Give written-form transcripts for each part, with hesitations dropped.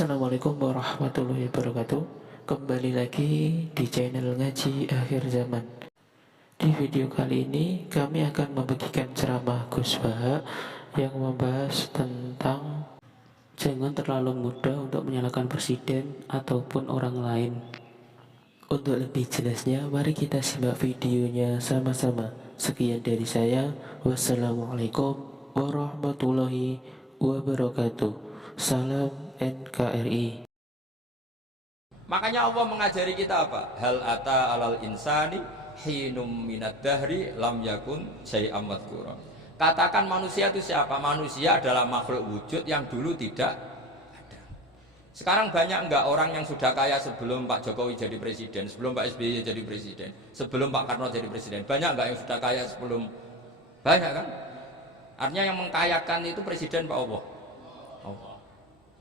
Assalamualaikum warahmatullahi wabarakatuh. Kembali lagi di channel Ngaji Akhir Zaman. Di video kali ini kami akan membagikan ceramah Gus Baha yang membahas tentang jangan terlalu mudah untuk menyalahkan presiden ataupun orang lain. Untuk lebih jelasnya, mari kita simak videonya sama-sama. Sekian dari saya. Wassalamualaikum warahmatullahi wabarakatuh. Salam NKRI. Makanya Allah mengajari kita apa? Hal ata alal insani hinum minad dahri lam yakun syai'am madhkura. Katakan manusia itu siapa? Manusia adalah makhluk wujud yang dulu tidak ada. Sekarang banyak enggak orang yang sudah kaya sebelum Pak Jokowi jadi presiden, sebelum Pak SBY jadi presiden, sebelum Pak Karno jadi presiden? Banyak enggak yang sudah kaya sebelum? Banyak kan? Artinya yang mengkayakan itu presiden Pak Allah.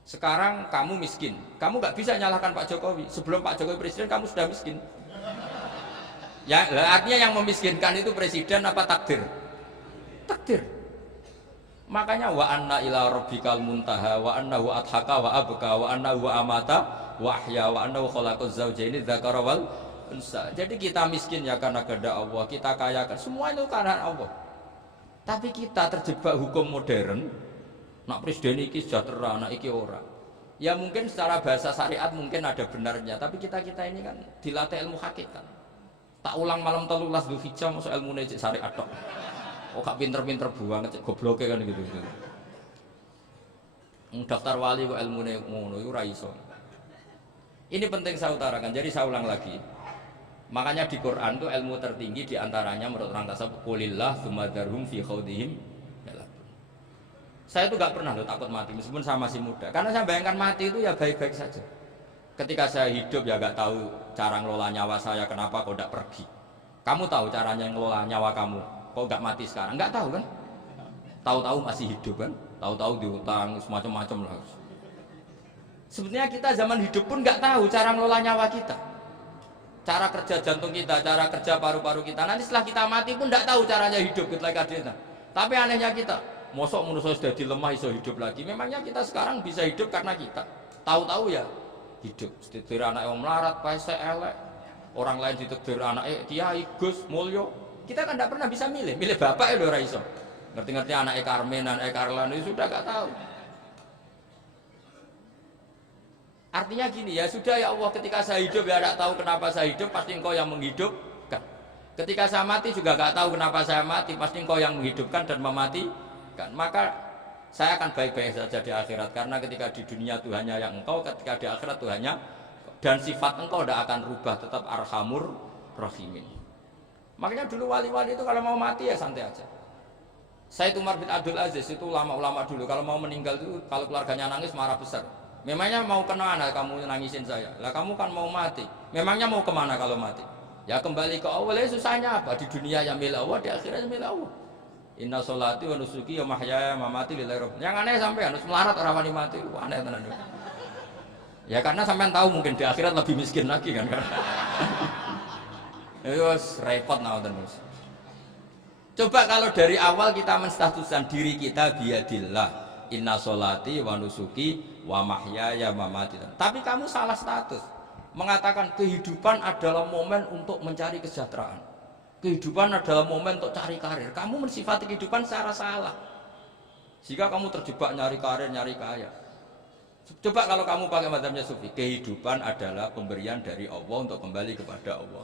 Sekarang kamu miskin, kamu nggak bisa nyalahkan Pak Jokowi. Sebelum Pak Jokowi presiden, kamu sudah miskin. Ya, artinya yang memiskinkan itu presiden apa takdir? Takdir. Makanya wa anna ila rabbikal muntaha wa annahu adhaka wa abka wa annahu amata wa ahya wa annahu khalaqaz zawjaini dzakara wal unsa. Jadi kita miskin ya karena kehendak Allah, kita kaya kan semua itu karena Allah. Tapi kita terjebak hukum modern. Nak presiden iki sejahtera, nak iki ora. Ya mungkin secara bahasa syariat mungkin ada benarnya, tapi kita ini kan dilatih ilmu hakikat. Tak ulang malam 13 Dzulhijjah masuk ilmu cek syariat tok. Oh gak pinter-pinter buang cek gobloke kan gitu. Daftar wali kok ilmune ngono iku ora iso. Ini penting saya utarakan, jadi saya ulang lagi. Makanya di Quran itu ilmu tertinggi diantaranya menurut orang tasawuf qulillah tsumma dzarhum fi khaudihim. Saya itu gak pernah takut mati meskipun saya masih muda, karena saya bayangkan mati itu ya baik-baik saja. Ketika saya hidup ya gak tahu cara ngelola nyawa saya, kenapa kok gak pergi. Kamu tahu caranya ngelola nyawa kamu, kok gak mati sekarang? Gak tahu kan? Tahu-tahu masih hidup kan? Tahu-tahu diutang semacam-macam lah. Sebenarnya kita zaman hidup pun gak tahu cara ngelola nyawa kita, cara kerja jantung kita, cara kerja paru-paru kita. Nanti setelah kita mati pun gak tahu caranya hidup kita. Tapi anehnya kita mosok manusia sudah dilemah iso hidup lagi. Memangnya kita sekarang bisa hidup karena kita tahu-tahu ya hidup. Ditetir anak yang melarat, paese elek. Orang lain ditetir anak kiai, Gus, mulyo. Kita kan tidak pernah bisa milih bapak ya ora iso. Ngerti-ngerti anak Karmen, anak Karlan itu sudah gak tahu. Artinya gini ya sudah ya Allah, ketika saya hidup ya tidak tahu kenapa saya hidup, pasti Engkau yang menghidupkan. Ketika saya mati juga gak tahu kenapa saya mati, pasti Engkau yang menghidupkan dan mematikan. Maka saya akan baik-baik saja di akhirat, karena ketika di dunia Tuhannya yang Engkau, ketika di akhirat Tuhannya, dan sifat Engkau tidak akan rubah, tetap arhamur rahimin. Makanya dulu wali-wali itu kalau mau mati ya santai aja. Sayyid Umar bin Abdul Aziz itu ulama-ulama dulu kalau mau meninggal itu, kalau keluarganya nangis marah besar. Memangnya mau kemana kamu nangisin saya? Lah kamu kan mau mati. Memangnya mau kemana kalau mati? Ya kembali ke Allah. Susahnya apa? Di dunia yang milik Allah, di akhirat yang milik Allah. Inna sholati wa nusuki wa mahyaya wa mamati lillahi rabbil alamin. Yang aneh sampai harus melarat orang wani mati, aneh tenan. Ya karena sampean tahu mungkin di akhirat lebih miskin lagi kan. Terus repot nawaten Mas. Coba kalau dari awal kita menstatuskan diri kita biadillah, inna sholati wa nusuki wa mahyaya wa mamati. Tapi kamu salah status. Mengatakan kehidupan adalah momen untuk mencari kesejahteraan. Kehidupan adalah momen untuk cari karir. Kamu mensifati kehidupan secara salah. Jika kamu terjebak nyari karir, nyari kaya. Coba kalau kamu pakai mazhabnya Sufi, kehidupan adalah pemberian dari Allah untuk kembali kepada Allah.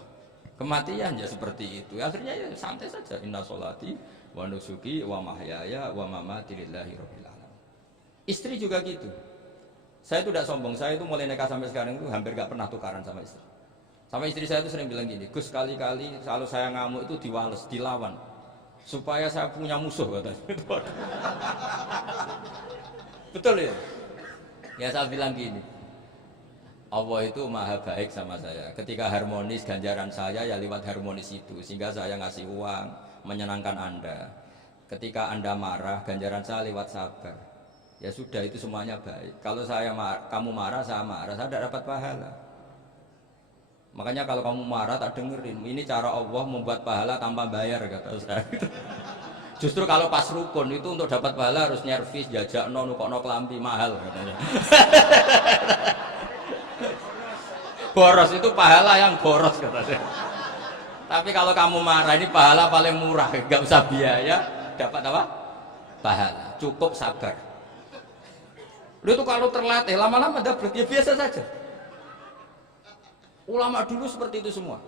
Kematian ya seperti itu. Akhirnya ya santai saja. Inna sholati wa nusuki wa mahyaya wa mamati lillahi rabbil alamin. Istri juga gitu. Saya itu tidak sombong. Saya itu mulai nikah sampai sekarang itu hampir gak pernah tukaran sama istri. Sama istri saya itu sering bilang gini, Gus kali-kali kalau saya ngamuk itu diwales, dilawan supaya saya punya musuh katanya. Betul ya? Ya saya bilang gini, Allah itu maha baik sama saya. Ketika harmonis ganjaran saya ya lewat harmonis itu, sehingga saya ngasih uang menyenangkan Anda. Ketika Anda marah ganjaran saya lewat sabar. Ya sudah itu semuanya baik. Kalau kamu marah saya tidak dapat pahala. Makanya kalau kamu marah tak dengerin. Ini cara Allah membuat pahala tanpa bayar kata saya. Justru kalau pas rukun itu untuk dapat pahala harus nyervis, jajak nukokno kelambi mahal katanya. Boros itu pahala yang boros katanya. Tapi kalau kamu marah ini pahala paling murah, nggak usah biaya, dapat apa? Pahala, cukup sabar. Lu itu kalau terlatih lama-lama dapat ya biasa saja. Ulama dulu seperti itu semua.